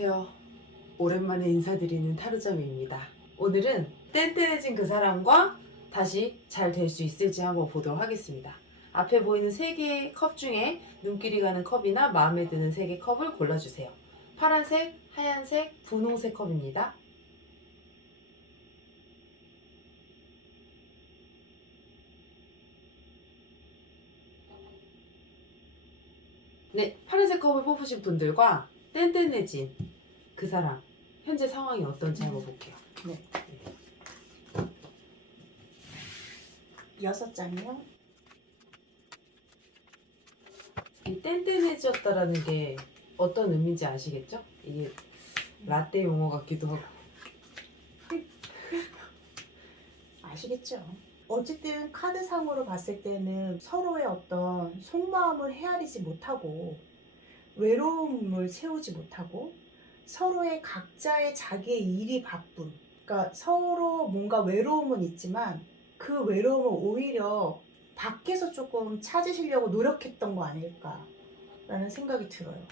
안녕하세요. 오랜만에 인사드리는 타로점입니다. 오늘은 뗀뗀해진 그 사람과 다시 잘 될 수 있을지 한번 보도록 하겠습니다. 앞에 보이는 3개의 컵 중에 눈길이 가는 컵이나 마음에 드는 3개 컵을 골라주세요. 파란색, 하얀색, 분홍색 컵입니다. 네, 파란색 컵을 뽑으신 분들과 뗀뗀해진 그 사람 현재 상황이 어떤지 한번 볼게요. 네. 6장이요? 이 뗀뗀해졌다라는 게 어떤 의미인지 아시겠죠? 이게 라떼 용어 같기도 하고. 아시겠죠? 어쨌든 카드상으로 봤을 때는 서로의 어떤 속마음을 헤아리지 못하고 외로움을 채우지 못하고 서로의 각자의 자기의 일이 바쁨. 그러니까 서로 뭔가 외로움은 있지만 그 외로움을 오히려 밖에서 조금 찾으시려고 노력했던 거 아닐까라는 생각이 들어요.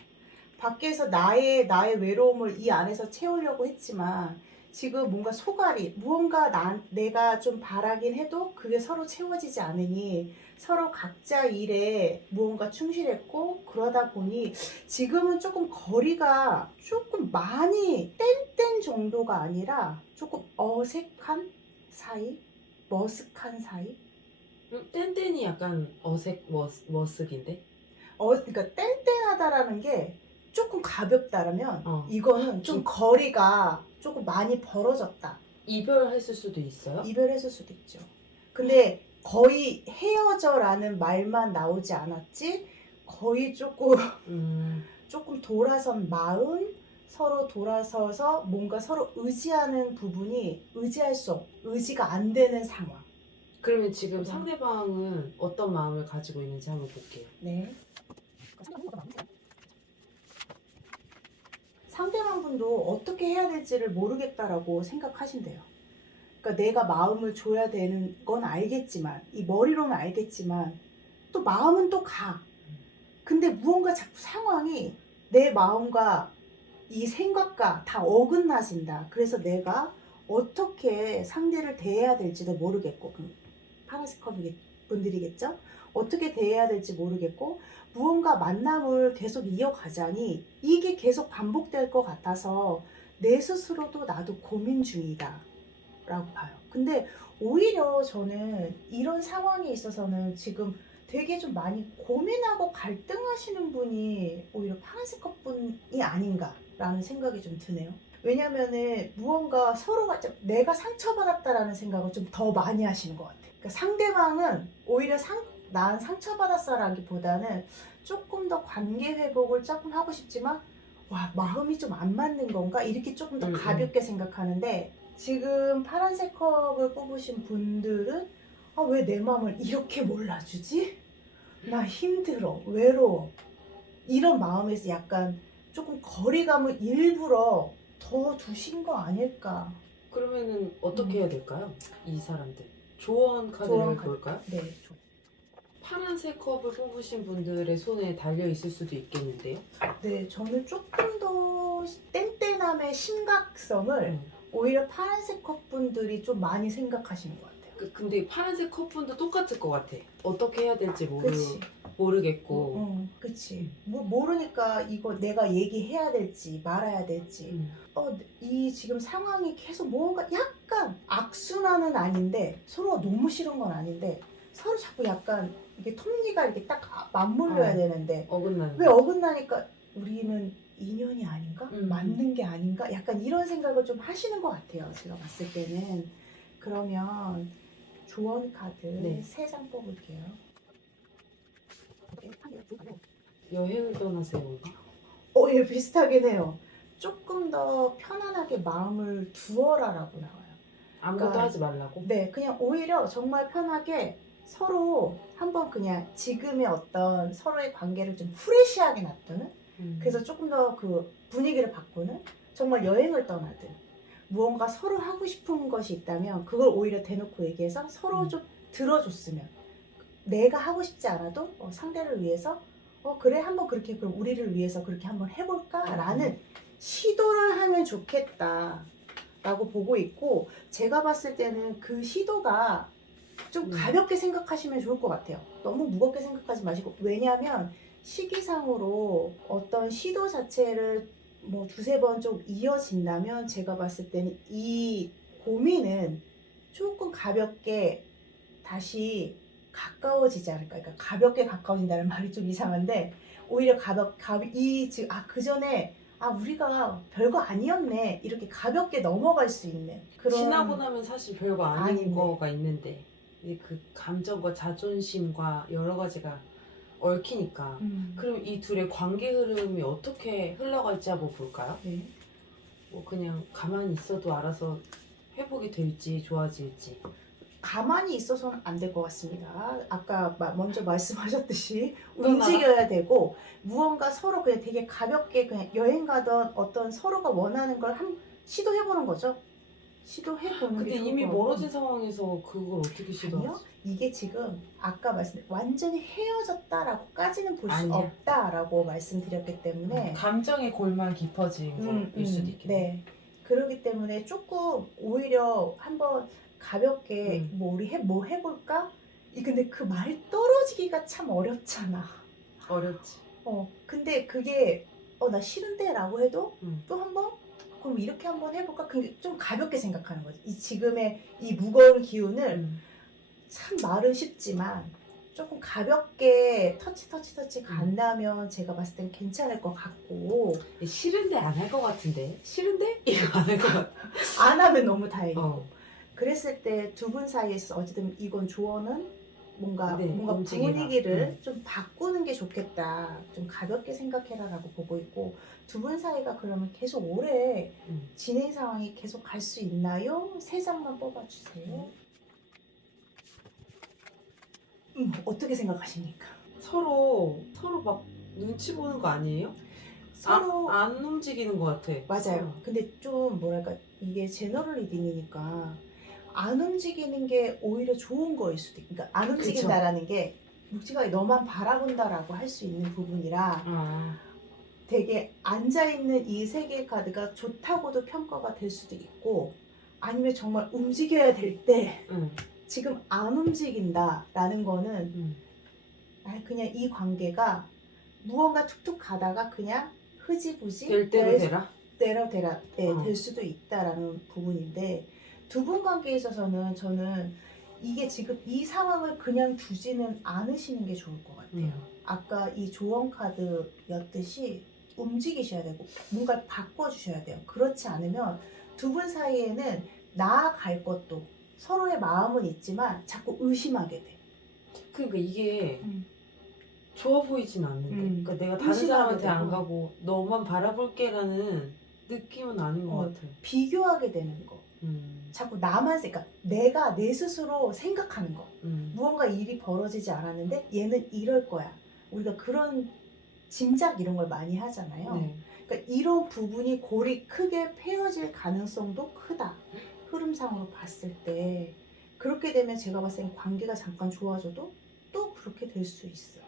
밖에서 나의 외로움을 이 안에서 채우려고 했지만 지금 뭔가 소갈이 무언가 내가 좀 바라긴 해도 그게 서로 채워지지 않으니 서로 각자 일에 무언가 충실했고 그러다 보니 지금은 조금 거리가 조금 많이 땡땡 정도가 아니라 조금 어색한 사이? 머쓱한 사이? 뗀뗀이 약간 머쓱인데? 그러니까 땡땡하다라는 게 조금 가볍다라면 이거는 좀 기- 거리가 조금 많이 벌어졌다. 이별했을 수도 있어요? 이별했을 수도 있죠. 근데 거의 헤어져라는 말만 나오지 않았지 거의 조금 돌아선 마음, 서로 돌아서서 뭔가 서로 의지하는 부분이 의지가 안 되는 상황. 그러면 지금 상대방은 어떤 마음을 가지고 있는지 한번 볼게요. 네. 상대방 분도 어떻게 해야 될지를 모르겠다라고 생각하신대요. 그러니까 내가 마음을 줘야 되는 건 알겠지만, 이 머리로는 알겠지만, 또 마음은 또 가. 근데 무언가 자꾸 상황이 내 마음과 이 생각과 다 어긋나진다. 그래서 내가 어떻게 상대를 대해야 될지도 모르겠고, 파란색 컵이 분들이겠죠? 어떻게 대해야 될지 모르겠고, 무언가 만남을 계속 이어가자니 이게 계속 반복될 것 같아서 내 스스로도 나도 고민 중이다 라고 봐요. 근데 오히려 저는 이런 상황에 있어서는 지금 되게 좀 많이 고민하고 갈등하시는 분이 오히려 파란색 컵분이 아닌가라는 생각이 좀 드네요. 왜냐면은 무언가 서로가 내가 상처받았다라는 생각을 좀 더 많이 하시는 것 같아요. 그러니까 상대방은 오히려 난 상처받았어라기보다는 조금 더 관계 회복을 조금 하고 싶지만 와 마음이 좀 안 맞는 건가 이렇게 조금 더 가볍게 생각하는데 지금 파란색 컵을 뽑으신 분들은 아, 왜 내 마음을 이렇게 몰라주지? 나 힘들어, 외로워 이런 마음에서 약간 조금 거리감을 일부러 더 두신 거 아닐까. 그러면은 어떻게 해야 될까요? 이 사람들 조언 카드를 볼까요? 네. 파란색 컵을 뽑으신 분들의 손에 달려 있을 수도 있겠는데요? 네, 저는 조금 더 뗀뗀함의 심각성을 오히려 파란색 컵 분들이 좀 많이 생각하시는 것 같아요. 근데 파란색 컵분도 똑같을 것 같아. 어떻게 해야 될지 그치. 모르겠고. 그치. 모르니까 이거 내가 얘기해야 될지 말아야 될지. 이 지금 상황이 계속 뭔가 약간 악순환은 아닌데 서로가 너무 싫은 건 아닌데 서로 자꾸 약간 이게 톱니가 이렇게 딱 맞물려야 되는데 어긋나는. 왜 어긋나니까 우리는 인연이 아닌가? 맞는 게 아닌가? 약간 이런 생각을 좀 하시는 것 같아요. 제가 봤을 때는. 그러면 조언 카드 3장 뽑을게요. 여행을 떠나세요. 예, 비슷하긴 해요. 조금 더 편안하게 마음을 두어라라고 나와요. 아무것도 그러니까, 하지 말라고? 네, 그냥 오히려 정말 편하게 서로 한번 그냥 지금의 어떤 서로의 관계를 좀 프레시하게 놔두는 그래서 조금 더 그 분위기를 바꾸는 정말 여행을 떠나든 무언가 서로 하고 싶은 것이 있다면 그걸 오히려 대놓고 얘기해서 서로 좀 들어줬으면 내가 하고 싶지 않아도 상대를 위해서 그래 한번 그렇게 그럼 우리를 위해서 그렇게 한번 해볼까 라는 시도를 하면 좋겠다라고 보고 있고, 제가 봤을 때는 그 시도가 좀 가볍게 생각하시면 좋을 것 같아요. 너무 무겁게 생각하지 마시고. 왜냐하면 시기상으로 어떤 시도 자체를 뭐 두세 번 좀 이어진다면 제가 봤을 때는 이 고민은 조금 가볍게 다시 가까워지지 않을까. 그러니까 가볍게 가까워진다는 말이 좀 이상한데, 오히려 그 전에 우리가 별거 아니었네, 이렇게 가볍게 넘어갈 수 있는 그런. 지나고 나면 사실 별거 아닌 아닌데. 거가 있는데 이제 그 감정과 자존심과 여러 가지가 얽히니까. 그럼 이 둘의 관계 흐름이 어떻게 흘러갈지 한번 볼까요? 네. 뭐 그냥 가만히 있어도 알아서 회복이 될지 좋아질지. 가만히 있어서는 안 될 것 같습니다. 아까 먼저 말씀하셨듯이 떠나라? 움직여야 되고, 무언가 서로 그냥 되게 가볍게 그냥 여행 가던 어떤 서로가 원하는 걸 시도해보는 거죠. 시도해보는 근데 게 좋을 이미 것 같고. 멀어진 상황에서 그걸 어떻게 아니요. 시도하지? 이게 지금 아까 완전히 헤어졌다라고까지는 볼 수 아니야. 없다라고 말씀드렸기 때문에. 감정의 골만 깊어진 거일 수도 있겠네. 네. 그렇기 때문에 조금 오히려 한번 가볍게 우리 뭐 해볼까? 근데 그 말이 떨어지기가 참 어렵잖아. 어렵지. 근데 그게 나 싫은데 라고 해도 음. 또 한번 그럼 이렇게 한번 해볼까? 그게 좀 가볍게 생각하는 거지. 이 지금의 이 무거운 기운을 참 말은 쉽지만 조금 가볍게 터치 간다면 제가 봤을 땐 괜찮을 것 같고. 싫은데 안 할 것 같은데. 싫은데? 이거 안 할 것 같아. 안 하면 너무 다행이고. 어. 그랬을 때 두 분 사이에서 어쨌든 이건 조언은 뭔가 움직이라. 분위기를 좀 바꾸는 게 좋겠다. 좀 가볍게 생각해라라고 보고 있고, 두 분 사이가 그러면 계속 오래 진행 상황이 계속 갈 수 있나요? 세 장만 뽑아주세요. 어떻게 생각하십니까? 서로 막 눈치 보는 거 아니에요? 서로 안 움직이는 것 같아. 맞아요. 서로. 근데 좀 뭐랄까, 이게 제너럴 리딩이니까 안 움직이는 게 오히려 좋은 거일 수도 있고, 그러니까 안 움직인다라는 게 묵직하게 너만 바라본다라고 할 수 있는 부분이라 되게 앉아있는 이 세 개의 카드가 좋다고도 평가가 될 수도 있고, 아니면 정말 움직여야 될 때 지금 안 움직인다라는 거는 그냥 이 관계가 무언가 툭툭 가다가 그냥 흐지부지 될 대로 되라? 될 수도 있다라는 부분인데, 두 분 관계에 있어서는 저는 이게 지금 이 상황을 그냥 두지는 않으시는 게 좋을 것 같아요. 아까 이 조언 카드였듯이 움직이셔야 되고 뭔가를 바꿔주셔야 돼요. 그렇지 않으면 두 분 사이에는 나아갈 것도 서로의 마음은 있지만 자꾸 의심하게 돼. 그러니까 이게 좋아 보이진 않는데. 그러니까 내가 다른 의심하게 사람한테 안 되고. 가고 너만 바라볼게라는 느낌은 아닌 것 같아. 비교하게 되는 거. 자꾸 그러니까 내가 내 스스로 생각하는 거. 무언가 일이 벌어지지 않았는데 얘는 이럴 거야. 우리가 그런 짐작 이런 걸 많이 하잖아요. 네. 그러니까 이런 부분이 골이 크게 패여질 가능성도 크다. 흐름상으로 봤을 때. 그렇게 되면 제가 봤을 땐 관계가 잠깐 좋아져도 또 그렇게 될 수 있어요.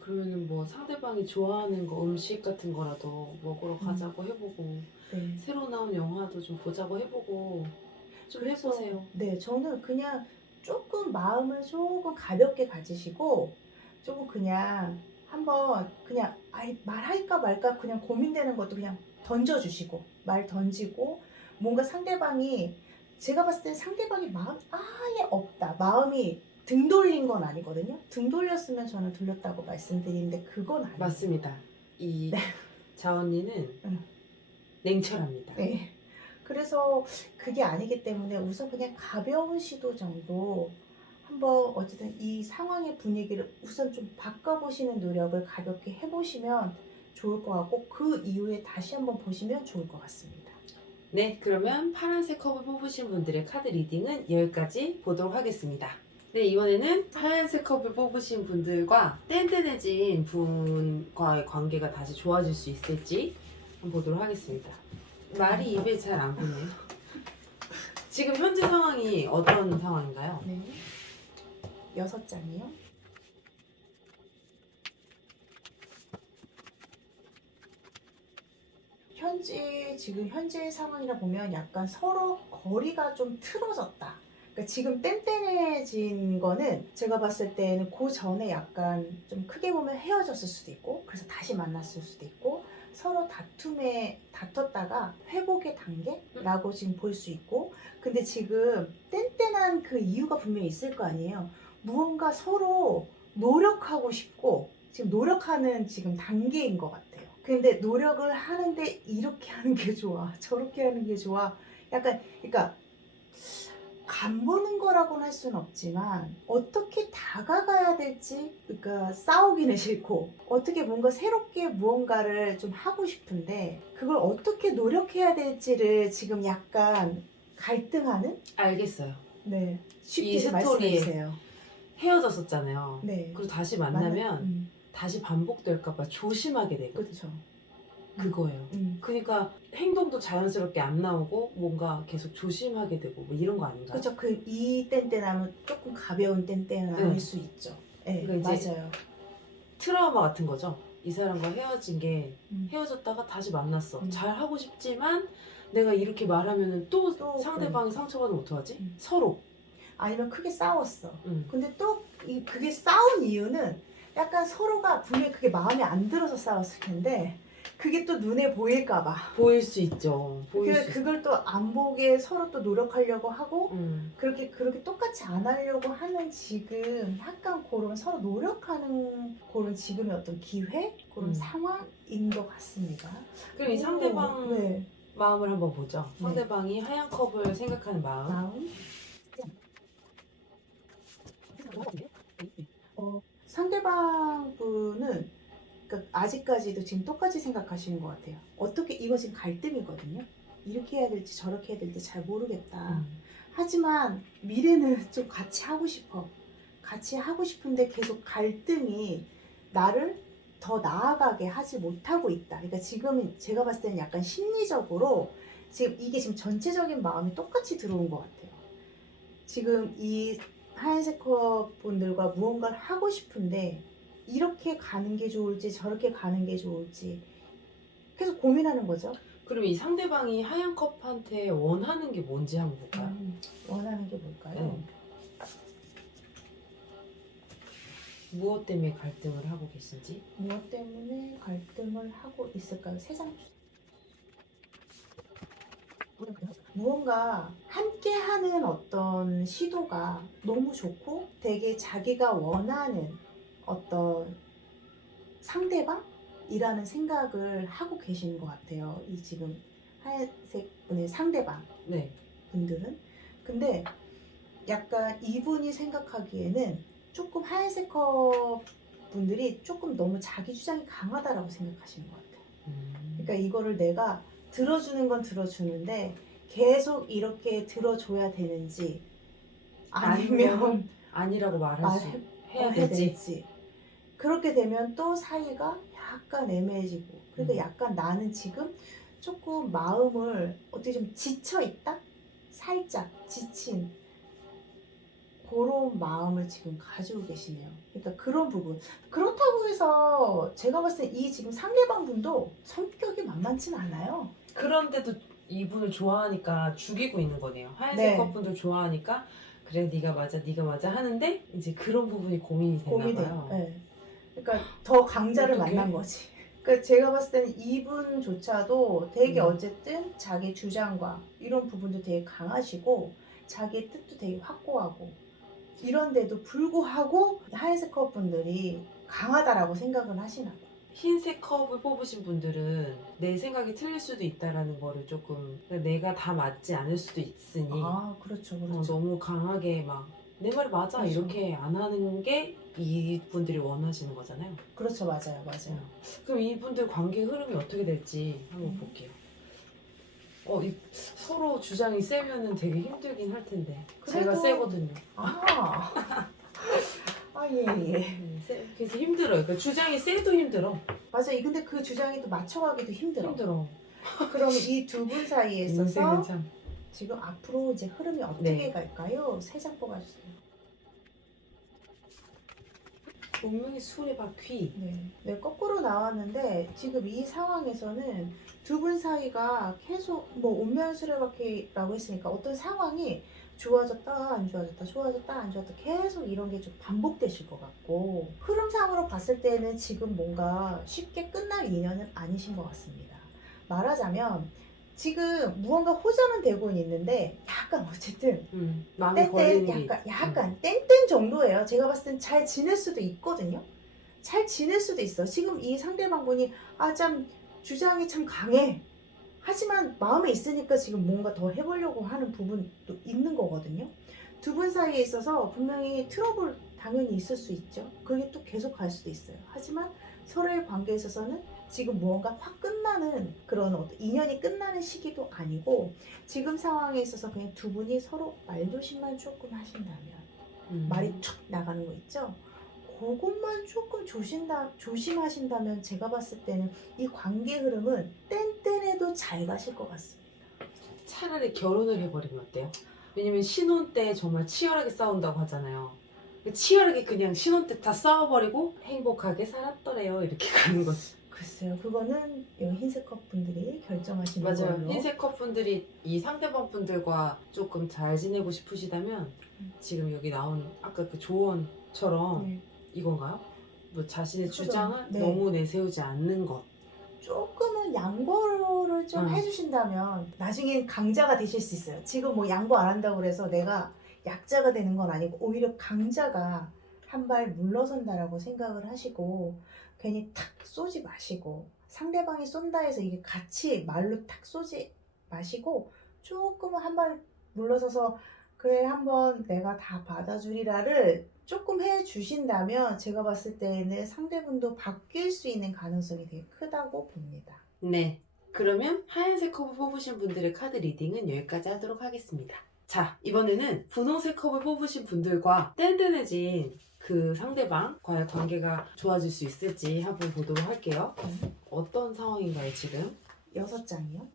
그러면은 뭐 상대방이 좋아하는 거 음식 같은 거라도 먹으러 가자고 해보고 네. 새로 나온 영화도 좀 보자고 해보고 좀 그래서 해보세요. 네, 저는 그냥 조금 마음을 조금 가볍게 가지시고 조금 그냥 한번 그냥 말할까 말까 그냥 고민되는 것도 그냥 던져주시고, 말 던지고, 뭔가 상대방이, 제가 봤을 때 상대방이 마음이 아예 없다, 마음이 등 돌린 건 아니거든요. 등 돌렸으면 저는 돌렸다고 말씀드리는데 그건 아니에요. 맞습니다. 이 자언니는 냉철합니다. 네. 그래서 그게 아니기 때문에 우선 그냥 가벼운 시도 정도 한번 어쨌든 이 상황의 분위기를 우선 좀 바꿔보시는 노력을 가볍게 해보시면 좋을 것 같고, 그 이후에 다시 한번 보시면 좋을 것 같습니다. 네, 그러면 파란색 컵을 뽑으신 분들의 카드 리딩은 여기까지 보도록 하겠습니다. 네, 이번에는 하얀색 컵을 뽑으신 분들과 뗀뗀해진 분과의 관계가 다시 좋아질 수 있을지 한번 보도록 하겠습니다. 말이 입에 잘 안 붙네요. 지금 현재 상황이 어떤 상황인가요? 네. 6장이요. 지금 현재 상황이라 보면 약간 서로 거리가 좀 틀어졌다. 그러니까 지금 땡땡해진 거는 제가 봤을 때는 그 전에 약간 좀 크게 보면 헤어졌을 수도 있고, 그래서 다시 만났을 수도 있고, 서로 다퉜다가 회복의 단계라고 지금 볼 수 있고, 근데 지금 뗀뗀한 그 이유가 분명히 있을 거 아니에요. 무언가 서로 노력하고 싶고, 지금 노력하는 지금 단계인 것 같아요. 근데 노력을 하는데 이렇게 하는 게 좋아, 저렇게 하는 게 좋아. 약간, 그러니까 간 보는 거라고는 할 수는 없지만 어떻게 다가가야 될지, 그러니까 싸우기는 싫고 어떻게 뭔가 새롭게 무언가를 좀 하고 싶은데 그걸 어떻게 노력해야 될지를 지금 약간 갈등하는? 알겠어요. 네, 이 쉽게 좀 말씀해 스토리에 주세요. 헤어졌었잖아요. 네, 그리고 다시 만나면 다시 반복될까봐 조심하게 되고 그렇죠. 그거예요. 그러니까 행동도 자연스럽게 안 나오고 뭔가 계속 조심하게 되고 뭐 이런 거 아닌가요? 그렇죠. 그 이 땡땡함은 조금 가벼운 땡땡은 아닐 네. 수 있죠. 네, 그러니까 이제 맞아요. 트라우마 같은 거죠. 이 사람과 헤어진 게 음. 헤어졌다가 다시 만났어. 음. 잘 하고 싶지만 내가 이렇게 말하면은 또 또 상대방이 상처받으면 어떡하지? 음. 서로. 아니면 크게 싸웠어. 음. 근데 또 그게 싸운 이유는 약간 서로가 분명히 그게 마음에 안 들어서 싸웠을 텐데 그게 또 눈에 보일까봐. 보일 수 있죠. 보일 수 있어. 그걸 또 안 보게 서로 또 노력하려고 하고 음. 그렇게 똑같이 안 하려고 하는 지금 약간 그런 서로 노력하는 그런 지금의 어떤 기회? 그런 상황인 것 같습니다. 그럼 이 상대방 네. 마음을 한번 보죠. 네. 상대방이 하얀 컵을 생각하는 마음. 상대방 분은 그러니까 아직까지도 지금 똑같이 생각하시는 것 같아요. 어떻게 이거 지금 갈등이거든요. 이렇게 해야 될지 저렇게 해야 될지 잘 모르겠다. 하지만 미래는 좀 같이 하고 싶어. 같이 하고 싶은데 계속 갈등이 나를 더 나아가게 하지 못하고 있다. 그러니까 지금은 제가 봤을 때는 약간 심리적으로 지금 이게 지금 전체적인 마음이 똑같이 들어온 것 같아요. 지금 이 하얀색 컵 분들과 무언가를 하고 싶은데 이렇게 가는 게 좋을지 저렇게 가는 게 좋을지 계속 고민하는 거죠. 그럼 이 상대방이 하얀 컵한테 원하는 게 뭔지 한번 볼까요? 원하는 게 뭘까요? 네. 무엇 때문에 갈등을 하고 계신지? 무엇 때문에 갈등을 하고 있을까요? 세상 무언가 함께하는 어떤 시도가 너무 좋고 되게 자기가 원하는 어떤 상대방이라는 생각을 하고 계시는 것 같아요. 이 지금 하얀색 분의 상대방 네. 분들은. 근데 약간 이분이 생각하기에는 조금 하얀색 컵 분들이 조금 너무 자기 주장이 강하다라고 생각하시는 것 같아요. 그러니까 이거를 내가 들어주는 건 들어주는데 계속 이렇게 들어줘야 되는지 아니면 아니라고 해야 해야 될지. 될지. 그렇게 되면 또 사이가 약간 애매해지고 그러니까 약간 나는 지금 조금 마음을 어떻게 좀 지쳐있다? 살짝 지친 그런 마음을 지금 가지고 계시네요. 그러니까 그런 부분. 그렇다고 해서 제가 봤을 때 이 지금 상대방 분도 성격이 만만치는 않아요. 그런데도 이분을 좋아하니까 죽이고 있는 거네요. 하얀색 네. 컵분들 좋아하니까 그래 네가 맞아 하는데 이제 그런 부분이 고민이 되나 봐요. 네. 그러니까 더 강자를 어떡해? 만난 거지. 그러니까 제가 봤을 때는 이분조차도 되게 음. 어쨌든 자기 주장과 이런 부분도 되게 강하시고 자기 뜻도 되게 확고하고 이런데도 불구하고 하얀색 컵 분들이 강하다라고 생각을 하시나 봐요. 흰색 컵을 뽑으신 분들은 내 생각이 틀릴 수도 있다라는 거를 조금 내가 다 맞지 않을 수도 있으니 아, 그렇죠, 그렇죠. 너무 강하게 막 내 말 맞아 그렇죠. 이렇게 안 하는 게 이분들이 원하시는 거잖아요. 그렇죠, 맞아요. 그럼 이분들 관계 흐름이 어떻게 될지 한번 볼게요. 서로 주장이 세면은 되게 힘들긴 할 텐데 제가 그래도- 세거든요. 예. 그래서 힘들어요. 그러니까 주장이 세도 힘들어. 맞아. 근데 그 주장이 또 맞춰가기도 힘들어. 힘들어. 그럼 이 두 분 사이에 있어서 인생은 참. 지금 앞으로 이제 흐름이 어떻게 네. 갈까요? 세 장 뽑아주세요. 운명의 수레바퀴. 네, 거꾸로 나왔는데 지금 이 상황에서는 두 분 사이가 계속 뭐 운명의 수레바퀴라고 했으니까 어떤 상황이 좋아졌다 안 좋아졌다 좋아졌다 안 좋아졌다 계속 이런 게 좀 반복되실 것 같고 흐름상으로 봤을 때는 지금 뭔가 쉽게 끝날 인연은 아니신 것 같습니다. 말하자면 지금 무언가 호전은 되고 있는데 약간 어쨌든 마음에 땡땡 걸리는 게. 약간 땡땡 정도예요. 제가 봤을 땐 잘 지낼 수도 있거든요. 잘 지낼 수도 있어. 지금 이 상대방 분이 참 주장이 참 강해. 하지만 마음에 있으니까 지금 뭔가 더 해보려고 하는 부분도 있는 거거든요. 두 분 사이에 있어서 분명히 트러블 당연히 있을 수 있죠. 그게 또 계속 갈 수도 있어요. 하지만 서로의 관계에 있어서는 지금 무언가 확 끝나는 그런 어떤 인연이 끝나는 시기도 아니고 지금 상황에 있어서 그냥 두 분이 서로 말조심만 조금 하신다면 말이 툭 나가는 거 있죠? 그것만 조금 조심하신다면 제가 봤을 때는 이 관계 흐름은 뗀뗀해도 잘 가실 것 같습니다. 차라리 결혼을 해버리면 어때요? 왜냐면 신혼 때 정말 치열하게 싸운다고 하잖아요. 치열하게 그냥 신혼 때 다 싸워버리고 행복하게 살았더래요. 이렇게 가는 거지. 글쎄요, 그거는 이 흰색 컵 분들이 결정하시는 맞아요. 걸로. 흰색 커플들이 이 상대방 분들과 조금 잘 지내고 싶으시다면 지금 여기 나온 아까 그 조언처럼 네. 이건가요? 뭐 자신의 그럼, 주장을 네. 너무 내세우지 않는 것. 조금은 양보를 좀 응. 해주신다면 나중엔 강자가 되실 수 있어요. 지금 뭐 양보 안 한다고 그래서 내가 약자가 되는 건 아니고 오히려 강자가 한 발 물러선다라고 생각을 하시고 괜히 탁 쏘지 마시고 상대방이 쏜다 해서 이게 같이 말로 탁 쏘지 마시고 조금은 한 발 물러서서 그래 한번 내가 다 받아주리라를 조금 해주신다면 제가 봤을 때는 상대분도 바뀔 수 있는 가능성이 되게 크다고 봅니다. 네. 그러면 하얀색 컵을 뽑으신 분들의 카드 리딩은 여기까지 하도록 하겠습니다. 자, 이번에는 분홍색 컵을 뽑으신 분들과 뗀뗀해진 그 상대방과의 관계가 좋아질 수 있을지 한번 보도록 할게요. 어떤 상황인가요, 지금? 6장이요?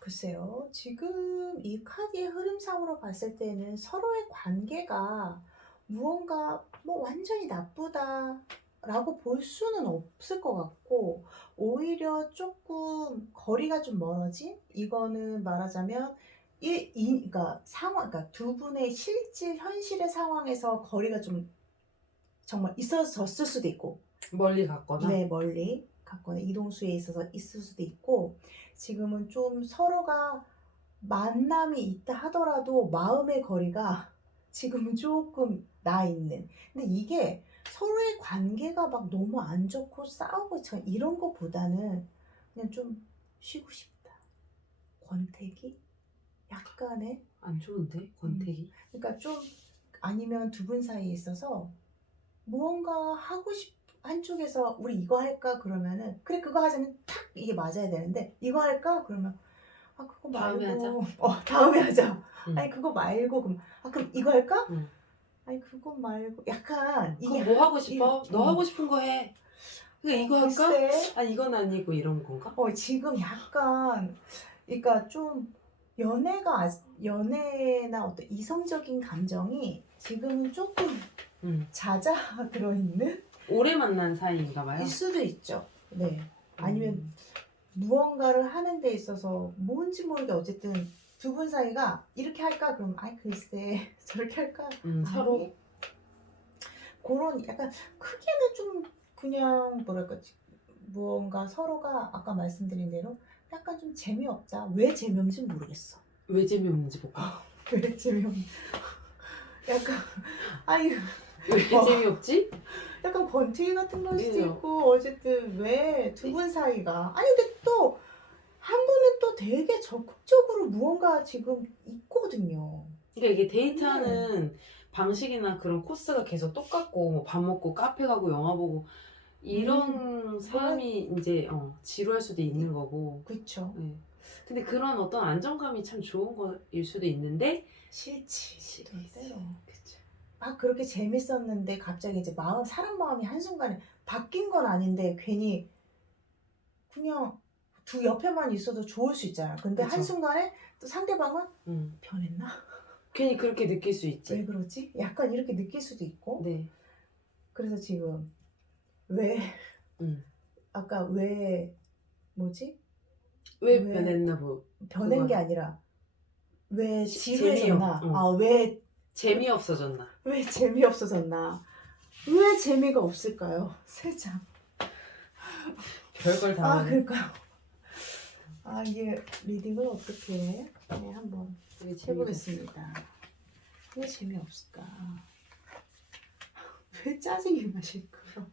글쎄요. 지금 이 카드의 흐름상으로 봤을 때는 서로의 관계가 무언가 뭐 완전히 나쁘다라고 볼 수는 없을 것 같고 오히려 조금 거리가 좀 멀어진 이거는 말하자면 그러니까 그러니까 두 분의 실질 현실의 상황에서 거리가 좀 정말 있어졌을 수도 있고 멀리 갔거나? 네, 멀리 갔거나 이동수에 있어서 있을 수도 있고 지금은 좀 서로가 만남이 있다 하더라도 마음의 거리가 지금은 조금 나 있는. 근데 이게 서로의 관계가 막 너무 안 좋고 싸우고 이런 거보다는 그냥 좀 쉬고 싶다. 권태기? 약간의? 안 좋은데? 권태기? 그러니까 좀 아니면 두 분 사이에 있어서 무언가 하고 한쪽에서 우리 이거 할까 그러면은 그래 그거 하자면 탁 이게 맞아야 되는데 이거 할까 그러면 그거 다음에 말고 다음에 하자. 응. 아니 그거 말고 그럼 이거 할까? 응. 아니 그거 말고 약간 이게 그럼 뭐 하고 싶어? 너 하고 싶은 거 해. 그러니까 이거 할까? 글쎄. 이건 아니고 이런 건가? 지금 약간 그러니까 좀 연애나 어떤 이성적인 감정이 지금은 조금 잦아 들어있는 오래 만난 사이인가 봐요. 일 수도 있죠. 네. 아니면 무언가를 하는 데 있어서 뭔지 모르게 어쨌든 두 분 사이가 이렇게 할까? 그럼 글쎄 저렇게 할까? 서로 그런 약간 크게는 좀 그냥 뭐랄까 무언가 서로가 아까 말씀드린 대로 약간 좀 재미없다. 왜 재미없는지 모르겠어. 왜 재미없는지 볼까? 왜 재미없? 약간 왜 재미없지? 약간 번투기 같은 걸 수도 그죠. 있고 어쨌든 왜 두 분 사이가 근데 또 한 분은 또 되게 적극적으로 무언가 지금 있거든요. 그러니까 이게 데이트하는 방식이나 그런 코스가 계속 똑같고 뭐 밥 먹고 카페 가고 영화 보고 이런 삶이 이제 지루할 수도 있는 거고. 그쵸. 네. 근데 그런 어떤 안정감이 참 좋은 거일 수도 있는데 싫지. 때로. 그쵸. 그렇게 재밌었는데 갑자기 이제 사람 마음이 한순간에 바뀐 건 아닌데 괜히 그냥 두 옆에만 있어도 좋을 수 있잖아. 근데 그쵸. 한순간에 또 상대방은 음. 변했나? 괜히 그렇게 느낄 수 왜 있지. 그러지? 약간 이렇게 느낄 수도 있고. 네. 그래서 지금 왜 음. 아까 왜 뭐지? 왜 왜 변했나 뭐 변한 게 그거야. 아니라 왜 재미없. 지루해졌나? 아, 재미없어졌나. 왜 재미없어졌나? 왜 재미가 없을까요? 세장. 별걸 다 아, 하네. 그럴까요? 아, 이게 리딩을 어떻게 해? 네, 한번 왜 재미가 해보겠습니다. 왜 재미없을까? 왜 짜증이 나실까요?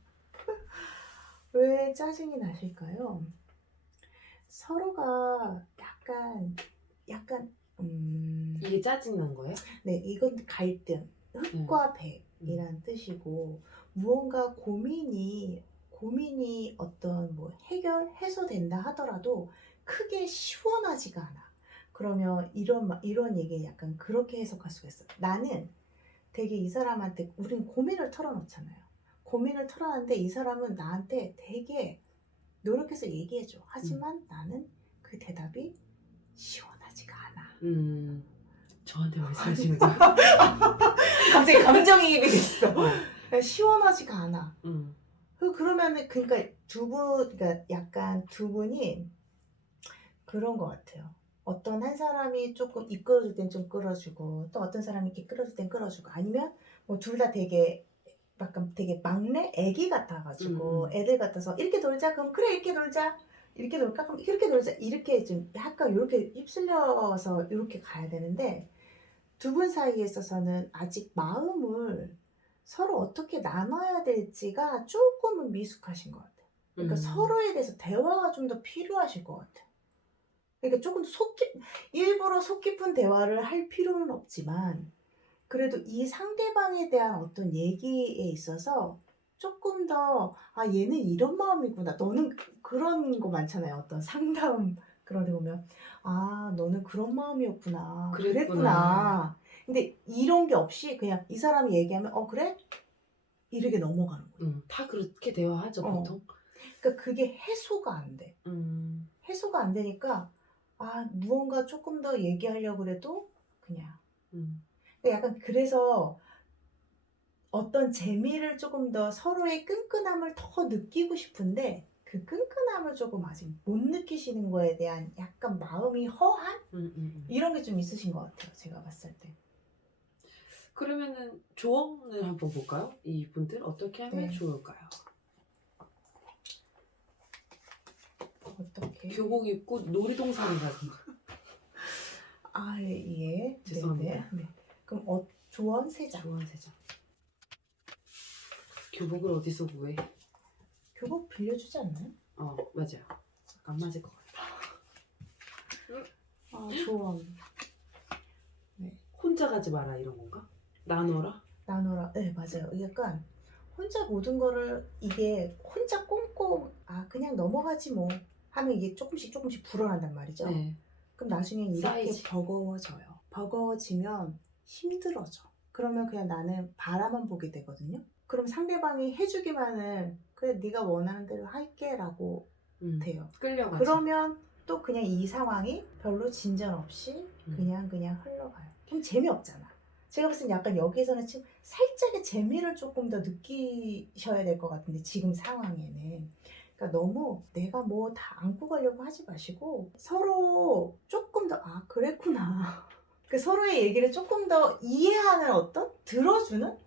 왜 짜증이 나실까요? 서로가 약간, 이게 짜증난 거예요? 네, 이건 갈등, 흑과 백이란 뜻이고, 무언가 고민이 어떤 뭐 해소된다 하더라도 크게 시원하지가 않아. 그러면 이런 얘기 약간 그렇게 해석할 수가 있어. 나는 되게 이 사람한테, 우린 고민을 털어놓잖아요. 고민을 털어놨는데 이 사람은 나한테 되게 노력해서 얘기해줘. 하지만 나는 그 대답이 시원하지가 않아. 저한테 말씀하시는 거예요? 갑자기 감정이입이 됐어. 시원하지가 않아. 그러면은, 그러니까 그러니까 약간 두 분이 그런 것 같아요. 어떤 한 사람이 조금 이끌어줄 땐 좀 끌어주고, 또 어떤 사람이 이렇게 끌어줄 땐 끌어주고, 아니면 뭐 둘 다 되게 약간 되게 막내 애기 같아가지고, 애들 같아서 이렇게 놀자, 그럼 그래 이렇게 놀자, 이렇게 놀까, 그럼 이렇게 놀자, 이렇게 좀 약간 이렇게 휩쓸려서 이렇게 가야 되는데, 두 분 사이에 있어서는 아직 마음을 서로 어떻게 나눠야 될지가 조금은 미숙하신 것 같아요. 그러니까 서로에 대해서 대화가 좀 더 필요하실 것 같아요. 그러니까 조금 일부러 속 깊은 대화를 할 필요는 없지만, 그래도 이 상대방에 대한 어떤 얘기에 있어서 조금 더, 아, 얘는 이런 마음이구나. 너는 그런 거 많잖아요. 어떤 상담 그런 데 보면, 아, 너는 그런 마음이었구나. 그랬구나. 근데 이런 게 없이 그냥 이 사람이 얘기하면, 그래? 이렇게 넘어가는 거예요. 다 그렇게 대화하죠, 보통. 그러니까 그게 해소가 안 돼. 해소가 안 되니까, 아, 무언가 조금 더 얘기하려고 그래도 그냥. 그러니까 약간 그래서 어떤 재미를 조금 더 서로의 끈끈함을 더 느끼고 싶은데 그 끈끈함을 조금 아직 못 느끼시는 거에 대한 약간 마음이 허한? 이런 게 좀 있으신 것 같아요. 제가 봤을 때. 그러면은 조언을 한번 볼까요? 이분들 어떻게 하면 네. 좋을까요? 어떻게? 교복 입고 놀이동산을 가든가. 아, 예. 죄송합니다. 네. 그럼 조언 3장. 조언 3장. 교복을 어디서 구해? 교복 빌려주지 않나요? 맞아요. 안 맞을 것 같아. 아, 조언. 네. 혼자 가지 마라 이런 건가? 나눠라? 나눠라. 네, 맞아요. 약간 혼자 모든 거를 이게 혼자 꽁꽁 그냥 넘어가지 뭐 하면 이게 조금씩 불어난단 말이죠. 네. 그럼 나중에 이렇게 쌓이지. 버거워져요. 버거워지면 힘들어져. 그러면 그냥 나는 바라만 보게 되거든요. 그럼 상대방이 해주기만은 그래 네가 원하는 대로 할게 라고 돼요. 끌려가지. 그러면 또 그냥 이 상황이 별로 진전 없이 그냥 흘러가요. 그럼 재미없잖아. 제가 봤을 때 약간 여기에서는 지금 살짝의 재미를 조금 더 느끼셔야 될 것 같은데 지금 상황에는. 그러니까 너무 내가 뭐 다 안고 가려고 하지 마시고 서로 조금 더 그랬구나. 그 서로의 얘기를 조금 더 이해하는 들어주는?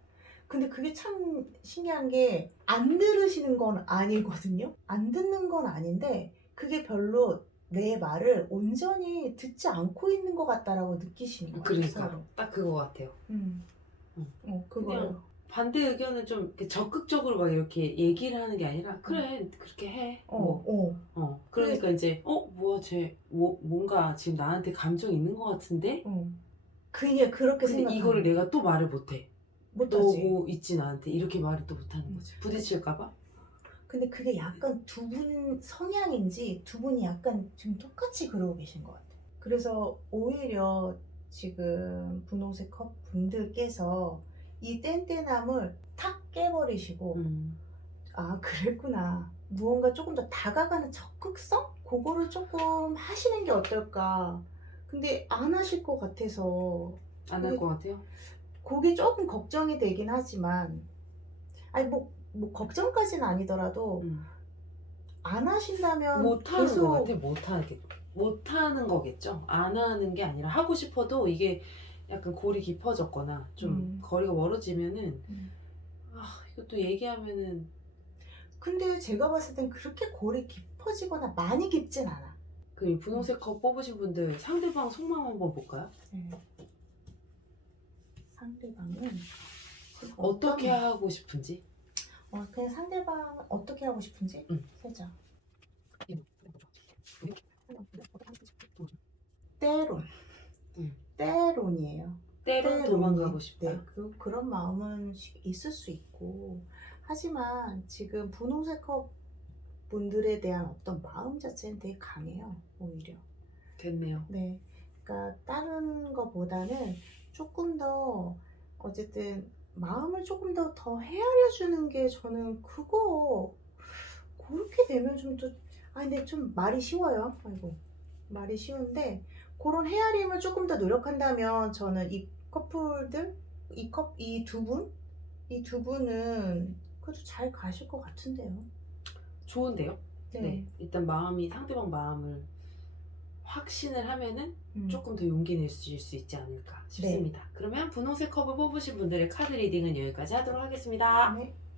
근데 그게 참 신기한 게 안 들으시는 건 아니거든요. 안 듣는 건 아닌데 그게 별로 내 말을 온전히 듣지 않고 있는 것 같다라고 느끼시는 거예요. 그러니까 서로. 딱 그거 같아요. 그거요. 그냥 반대 의견을 좀 이렇게 적극적으로 막 이렇게 얘기를 하는 게 아니라 그래 그렇게 해. 그러니까 이제 뭐야 쟤 뭔가 지금 나한테 감정 있는 것 같은데. 그냥 그렇게 근데 생각하는. 이거를 내가 또 말을 못해. 너 못하지. 뭐 있지 나한테 이렇게 말을 또 못하는 거지. 부딪힐까봐. 근데 그게 약간 두 분 성향인지 두 분이 약간 지금 똑같이 그러고 계신 것 같아요. 그래서 오히려 지금 분홍색 컵 분들께서 이 뗀뗀함을 탁 깨버리시고 그랬구나. 무언가 조금 더 다가가는 적극성? 그거를 조금 하시는 게 어떨까. 근데 안 하실 것 같아서 안 할 것 같아요. 그게 조금 걱정이 되긴 하지만, 아니 뭐 걱정까지는 아니더라도 안 하신다면 못하는 것 계속 같아. 못하는 거겠죠. 안 하는 게 아니라 하고 싶어도 이게 약간 골이 깊어졌거나 좀 거리가 멀어지면은 이것도 얘기하면은. 근데 제가 봤을 땐 그렇게 골이 깊어지거나 많이 깊진 않아. 그 분홍색 컵 뽑으신 분들 상대방 속마음 한번 볼까요? 상대방은 어떻게 하고 싶은지. 그냥 상대방 어떻게 하고 싶은지 살짝 때론 때론이에요. 때론 도망가고 싶다. 네, 그런 마음은 있을 수 있고, 하지만 지금 분홍색 컵 분들에 대한 어떤 마음 자체는 되게 강해요. 오히려. 됐네요. 네, 그러니까 다른 거보다는 조금 더 어쨌든 마음을 조금 더 헤아려 주는 게, 저는 그거 그렇게 되면 좀 더, 근데 좀 말이 쉬워요. 아이고, 말이 쉬운데 그런 헤아림을 조금 더 노력한다면, 저는 이 커플들, 이 두 분은 그래도 잘 가실 것 같은데요. 좋은데요? 네. 네. 일단 상대방 마음을 확신을 하면은 조금 더 용기 내실 수 있지 않을까 싶습니다. 그러면 분홍색 컵을 뽑으신 분들의 카드 리딩은 여기까지 하도록 하겠습니다. 네.